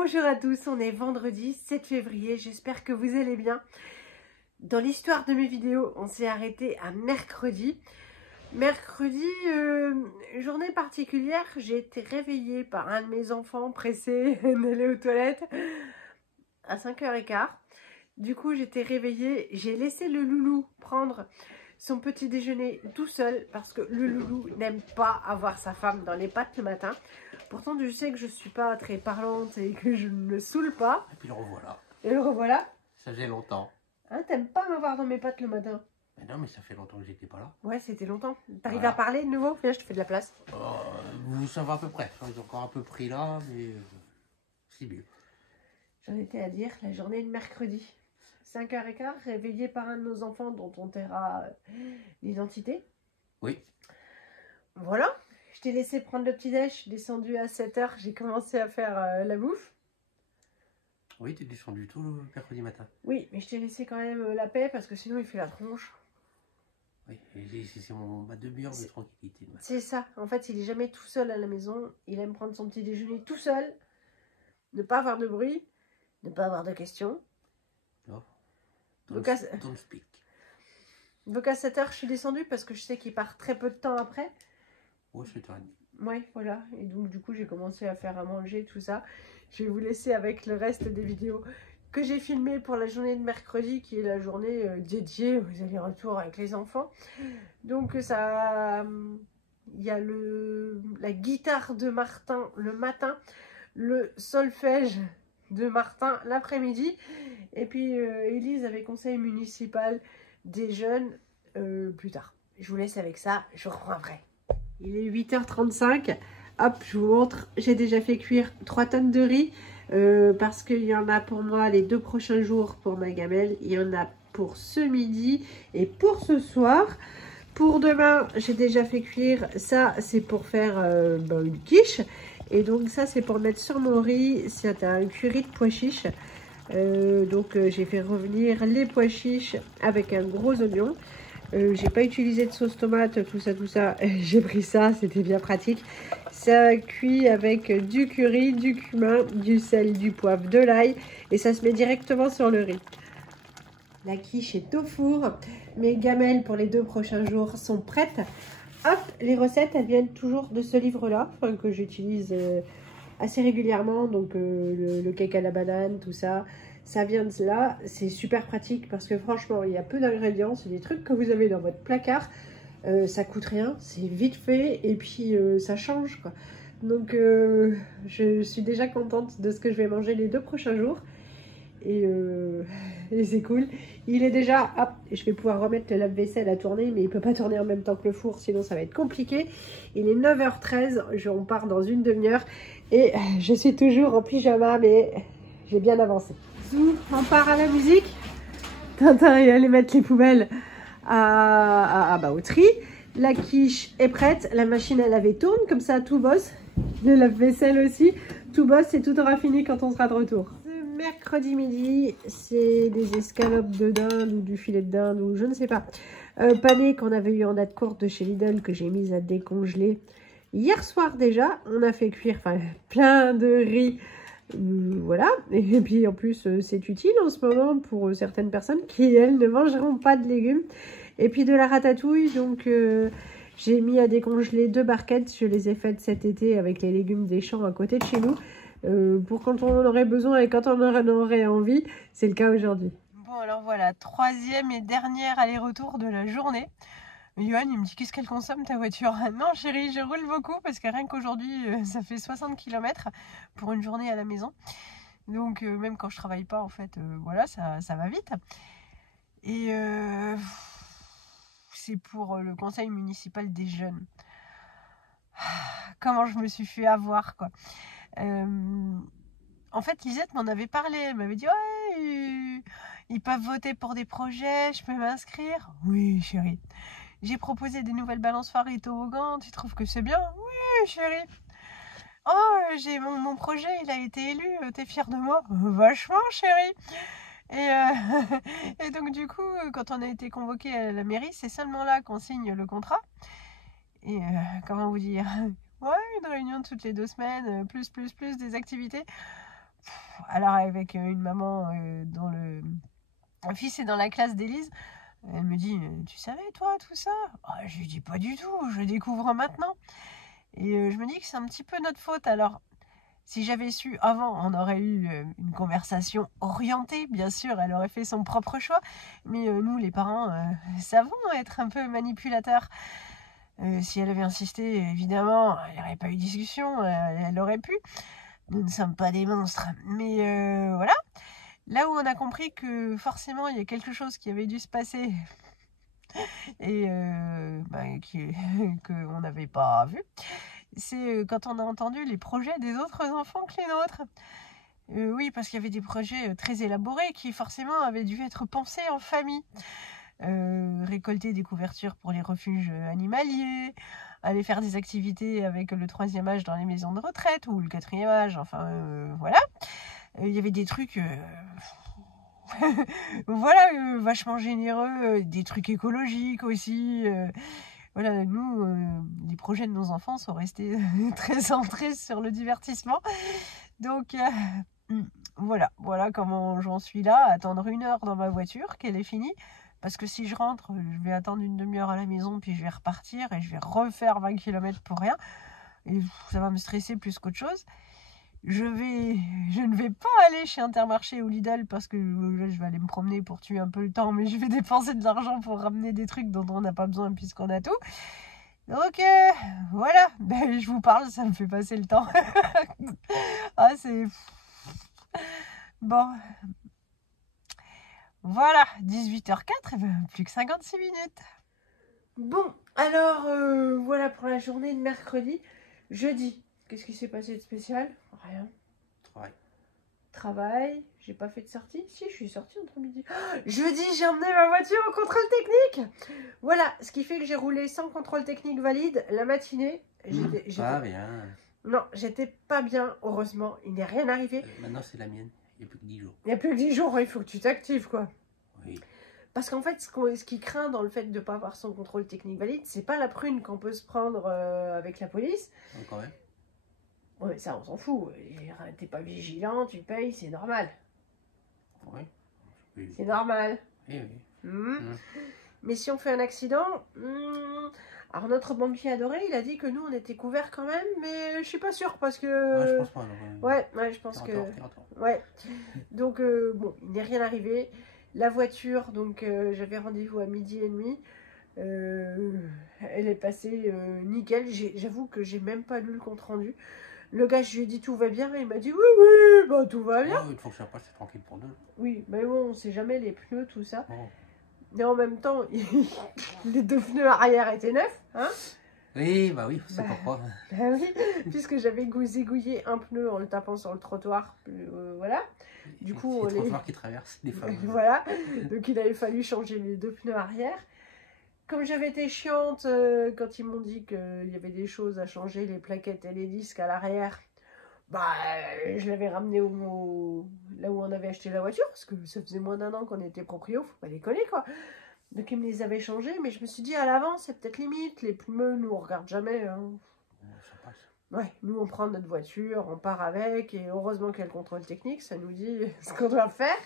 Bonjour à tous, on est vendredi 7 février, j'espère que vous allez bien. Dans l'histoire de mes vidéos, on s'est arrêté à mercredi. Mercredi, journée particulière, j'ai été réveillée par un de mes enfants pressé d'aller aux toilettes à 5h15. Du coup, j'étais réveillée, j'ai laissé le loulou prendre son petit déjeuner tout seul parce que le loulou n'aime pas avoir sa femme dans les pattes le matin. Pourtant, je sais que je suis pas très parlante et que je ne le saoule pas. Et puis le revoilà. Et le revoilà. Ça faisait longtemps. Hein, t'aimes pas m'avoir dans mes pattes le matin? Mais non, mais ça fait longtemps que j'étais pas là. Ouais, c'était longtemps. T'arrives Voilà. à parler de nouveau? Viens, je te fais de la place. Ça va à peu près. J'ai encore un peu pris là, mais c'est mieux. J'en étais à dire la journée de mercredi. 5h15, réveillée par un de nos enfants dont on taira l'identité. Oui. Voilà. Je t'ai laissé prendre le petit-déj, je suis descendue à 7h, j'ai commencé à faire la bouffe. Oui, t'es descendu tout le mercredi matin. Oui, mais je t'ai laissé quand même la paix parce que sinon il fait la tronche. Oui, c'est ma demi-heure de tranquillité. C'est ça, en fait il est jamais tout seul à la maison, il aime prendre son petit déjeuner tout seul, ne pas avoir de bruit, ne pas avoir de questions. Oh. Donc Don't speak. à 7h je suis descendue parce que je sais qu'il part très peu de temps après. Ouais, c'est tard. Ouais, voilà. Et donc, du coup, j'ai commencé à faire à manger, tout ça. Je vais vous laisser avec le reste des vidéos que j'ai filmées pour la journée de mercredi, qui est la journée dédiée aux allers-retours avec les enfants. Donc, ça... Il y a la guitare de Martin le matin, le solfège de Martin l'après-midi. Et puis, Élise avec conseil municipal des jeunes plus tard. Je vous laisse avec ça, je reprends après. Il est 8h35. Hop, je vous montre. J'ai déjà fait cuire 3 tonnes de riz parce qu'il y en a pour moi les 2 prochains jours pour ma gamelle. Il y en a pour ce midi et pour ce soir. Pour demain, j'ai déjà fait cuire. Ça, c'est pour faire une quiche. Et donc ça, c'est pour mettre sur mon riz. C'est un curry de pois chiches. J'ai fait revenir les pois chiches avec un gros oignon. J'ai pas utilisé de sauce tomate, tout ça. J'ai pris ça, c'était bien pratique. Ça cuit avec du curry, du cumin, du sel, du poivre, de l'ail et ça se met directement sur le riz. La quiche est au four. Mes gamelles pour les 2 prochains jours sont prêtes. Hop, les recettes, elles viennent toujours de ce livre-là, que j'utilise assez régulièrement. Donc le cake à la banane, tout ça. Ça vient de là, c'est super pratique parce que franchement, il y a peu d'ingrédients, c'est des trucs que vous avez dans votre placard, ça coûte rien, c'est vite fait et puis ça change quoi. Donc je suis déjà contente de ce que je vais manger les 2 prochains jours et c'est cool. Il est déjà, hop, je vais pouvoir remettre le lave-vaisselle à tourner mais il ne peut pas tourner en même temps que le four sinon ça va être compliqué. Il est 9h13, on part dans une demi-heure et je suis toujours en pyjama mais j'ai bien avancé. On part à la musique. Tintin est allé mettre les poubelles au tri. La quiche est prête. La machine à laver tourne. Comme ça, tout bosse. Le lave-vaisselle aussi. Tout bosse et tout aura fini quand on sera de retour. Ce mercredi midi, c'est des escalopes de dinde ou du filet de dinde ou je ne sais pas. Pané qu'on avait eu en date courte de chez Lidl que j'ai mise à décongeler. Hier soir déjà, on a fait cuire plein de riz. Voilà, et puis en plus c'est utile en ce moment pour certaines personnes qui elles ne mangeront pas de légumes et puis de la ratatouille donc j'ai mis à décongeler 2 barquettes, je les ai faites cet été avec les légumes des champs à côté de chez nous pour quand on en aurait besoin et quand on en aurait envie, c'est le cas aujourd'hui. Bon alors voilà, 3e et dernière aller-retour de la journée. Johan, il me dit qu'est-ce qu'elle consomme ta voiture? Non chérie, je roule beaucoup parce que rien qu'aujourd'hui, ça fait 60 km pour une journée à la maison. Donc même quand je travaille pas, en fait, voilà, ça va vite. Et c'est pour le conseil municipal des jeunes. Comment je me suis fait avoir, quoi. En fait, Lisette m'en avait parlé. Elle m'avait dit, ouais, ils peuvent voter pour des projets, je peux m'inscrire? Oui, chérie. J'ai proposé des nouvelles balançoires et toboggans, tu trouves que c'est bien? Oui, chérie. Oh, j'ai mon projet, il a été élu, t'es fière de moi? Vachement, chérie. Et, et donc, du coup, quand on a été convoqué à la mairie, c'est seulement là qu'on signe le contrat. Et comment vous dire? Ouais, une réunion toutes les 2 semaines, plus des activités. alors avec une maman dont le fils est dans la classe d'Élise, elle me dit, tu savais toi tout ça? Je lui dis pas du tout, je le découvre maintenant. Et je me dis que c'est un petit peu notre faute. Alors, si j'avais su avant, on aurait eu une conversation orientée, bien sûr, elle aurait fait son propre choix. Mais nous, les parents, savons être un peu manipulateurs. Si elle avait insisté, évidemment, il n'y aurait pas eu de discussion, elle aurait pu. Nous ne sommes pas des monstres. Mais voilà, là où on a compris que forcément, il y a quelque chose qui avait dû se passer et qu'on n'avait pas vu, c'est quand on a entendu les projets des autres enfants que les nôtres. Oui, parce qu'il y avait des projets très élaborés qui forcément avaient dû être pensés en famille. Récolter des couvertures pour les refuges animaliers, aller faire des activités avec le 3e âge dans les maisons de retraite ou le 4e âge, enfin voilà. Il y avait des trucs voilà, vachement généreux, des trucs écologiques aussi. Voilà, nous, les projets de nos enfants sont restés très centrés sur le divertissement. Donc, voilà comment j'en suis là, à attendre 1 heure dans ma voiture, qu'elle est finie. Parce que si je rentre, je vais attendre une demi-heure à la maison, puis je vais repartir et je vais refaire 20 km pour rien. Et ça va me stresser plus qu'autre chose. Je ne vais pas aller chez Intermarché ou Lidl parce que là, je vais aller me promener pour tuer un peu le temps, mais je vais dépenser de l'argent pour ramener des trucs dont on n'a pas besoin puisqu'on a tout. Donc voilà, je vous parle, ça me fait passer le temps. C'est... Bon. Voilà, 18h04, plus que 56 minutes. Bon, alors voilà pour la journée de mercredi. Jeudi, qu'est-ce qui s'est passé de spécial? Rien. Travail, j'ai pas fait de sortie. Si, je suis sortie entre midi. Jeudi, j'ai emmené ma voiture au contrôle technique. Voilà, ce qui fait que j'ai roulé sans contrôle technique valide la matinée. Pas bien. Non, j'étais pas bien, heureusement. Il n'est rien arrivé. Maintenant, c'est la mienne. Il n'y a plus que 10 jours. Il n'y a plus que 10 jours, il faut que tu t'actives, quoi. Oui. Parce qu'en fait, ce qui craint dans le fait de ne pas avoir son contrôle technique valide, c'est pas la prune qu'on peut se prendre avec la police. Donc, quand même. Ouais, ça, on s'en fout. T'es pas vigilant, tu payes, c'est normal. Oui. C'est normal. Oui, oui. Mais si on fait un accident... Alors, notre banquier adoré, il a dit que nous, on était couverts quand même, mais je suis pas sûre parce que... je pense pas. Ouais, je pense que... Ouais. Donc, bon, il n'est rien arrivé. La voiture, donc, j'avais rendez-vous à 12h30. Elle est passée nickel. J'avoue que j'ai même pas lu le compte rendu. Le gars, je lui ai dit tout va bien, et il m'a dit oui, bah tout va bien. Il faut que ça passe, c'est tranquille pour deux. Oui, mais bon, on sait jamais les pneus, tout ça. Oh. Mais en même temps, les 2 pneus arrière étaient neufs, hein. Oui, bah oui, c'est pourquoi. Bah oui, puisque j'avais zigouillé un pneu en le tapant sur le trottoir, voilà. Du coup, c'est le trottoir qui traverse des fois. Voilà, donc il avait fallu changer les 2 pneus arrière. Comme j'avais été chiante quand ils m'ont dit qu'il y avait des choses à changer, les plaquettes et les disques à l'arrière, je l'avais ramené là où on avait acheté la voiture, parce que ça faisait moins d'1 an qu'on était proprio, faut pas déconner quoi. Donc ils me les avaient changés, mais je me suis dit à l'avance, c'est peut-être limite, les pneus, nous on regarde jamais. Hein. Ça passe. Ouais, nous on prend notre voiture, on part avec, et heureusement qu'il y a le contrôle technique, ça nous dit ce qu'on doit faire.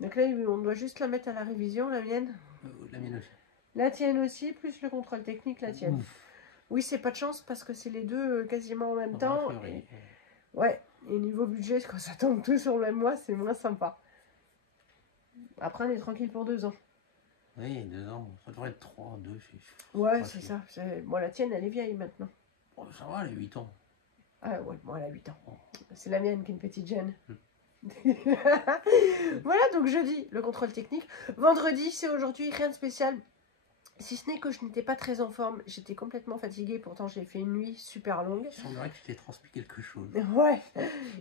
Donc là, on doit juste la mettre à la révision, la mienne. La mienne aussi. La tienne aussi, plus le contrôle technique, la tienne. Oui, c'est pas de chance parce que c'est les deux quasiment en même temps. Ouais, et niveau budget, quand ça tombe tout sur le même mois, c'est moins sympa. Après, on est tranquille pour 2 ans. Oui, 2 ans, ça devrait être 3, 2. Ouais, c'est ça. Moi, la tienne, elle est vieille maintenant. Oh, ça va, elle a 8 ans. Ah ouais, moi, elle a 8 ans. C'est la mienne qui est une petite jeune. Voilà, donc jeudi, le contrôle technique. Vendredi, c'est aujourd'hui, rien de spécial. Si ce n'est que je n'étais pas très en forme, j'étais complètement fatiguée, pourtant j'ai fait une nuit super longue. Il semblerait que tu t'es transmis quelque chose. Ouais,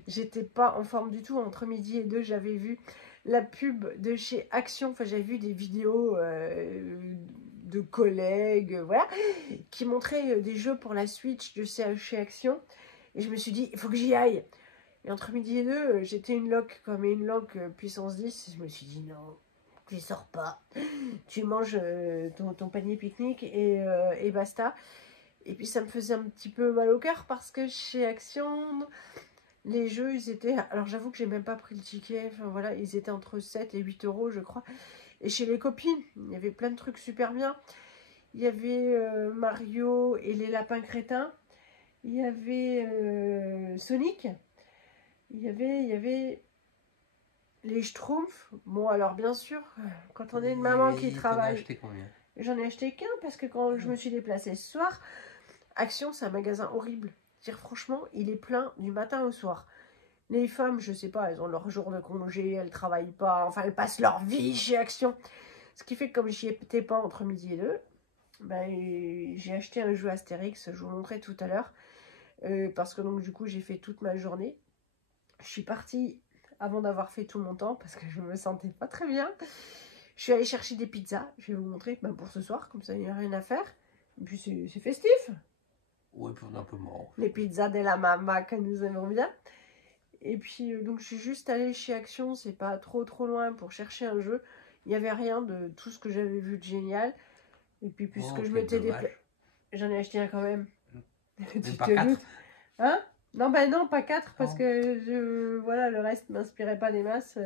j'étais pas en forme du tout. Entre midi et 2, j'avais vu la pub de chez Action, enfin j'avais vu des vidéos de collègues, voilà, qui montraient des jeux pour la Switch de chez Action. Et je me suis dit, il faut que j'y aille. Et entre midi et 2, j'étais une loque comme une loque puissance 10. Je me suis dit, non. Tu sors pas, tu manges ton panier pique-nique et basta. Et puis ça me faisait un petit peu mal au cœur parce que chez Action, Les jeux, ils étaient... Alors, j'avoue que j'ai même pas pris le ticket. Enfin, voilà, ils étaient entre 7 et 8 euros, je crois. Et chez les copines, il y avait plein de trucs super bien. Il y avait Mario et les lapins crétins. Il y avait Sonic. Il y avait les Schtroumpfs. Bon, alors, bien sûr, quand on est une maman qui T'en as travaille... acheté combien? J'en ai acheté qu'un parce que quand je me suis déplacée ce soir, Action, c'est un magasin horrible. Dire franchement, il est plein du matin au soir. Les femmes, je sais pas, elles ont leur jour de congé, elles travaillent pas, enfin elles passent leur vie chez Action. Ce qui fait que comme j'y étais pas entre midi et deux, ben, j'ai acheté un jeu Astérix, je vous montrais tout à l'heure. Parce que donc du coup j'ai fait toute ma journée. Je suis partie avant d'avoir fait tout mon temps parce que je me sentais pas très bien. Je suis allée chercher des pizzas, je vais vous montrer pour ce soir, comme ça il n'y a rien à faire. Et puis c'est festif. Oui, puis on est un peu mort. Les pizzas de la mama que nous aimons bien. Et puis donc je suis juste allée chez Action, c'est pas trop loin pour chercher un jeu. Il n'y avait rien de tout ce que j'avais vu de génial. Et puis puisque je m'étais déplacée, j'en ai acheté un quand même. Mais pas 4. Hein? Non, ben non, pas 4 parce que voilà, le reste m'inspirait pas des masses.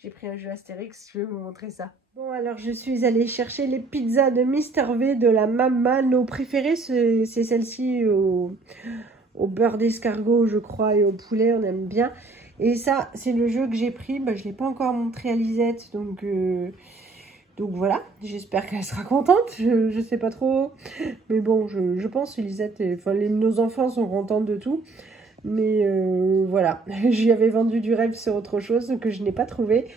J'ai pris un jeu Astérix, je vais vous montrer ça. Bon, alors je suis allée chercher les pizzas de Mister V de la Mama. Nos préférées, c'est celle-ci au beurre d'escargot, je crois, et au poulet, on aime bien. Et ça, c'est le jeu que j'ai pris. Ben, je ne l'ai pas encore montré à Lisette, donc voilà, j'espère qu'elle sera contente, je sais pas trop, mais bon, je pense que Lisette, enfin nos enfants sont contents de tout, mais voilà, j'y avais vendu du rêve sur autre chose que je n'ai pas trouvé,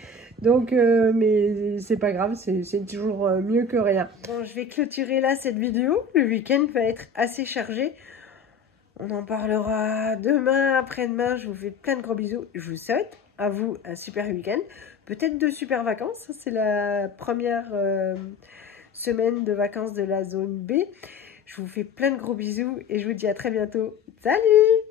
donc mais c'est pas grave, c'est toujours mieux que rien. Bon, je vais clôturer là cette vidéo, le week-end va être assez chargé, on en parlera demain, après-demain, je vous fais plein de gros bisous, je vous souhaite à vous un super week-end. Peut-être de super vacances, c'est la première semaine de vacances de la zone B. Je vous fais plein de gros bisous et je vous dis à très bientôt. Salut!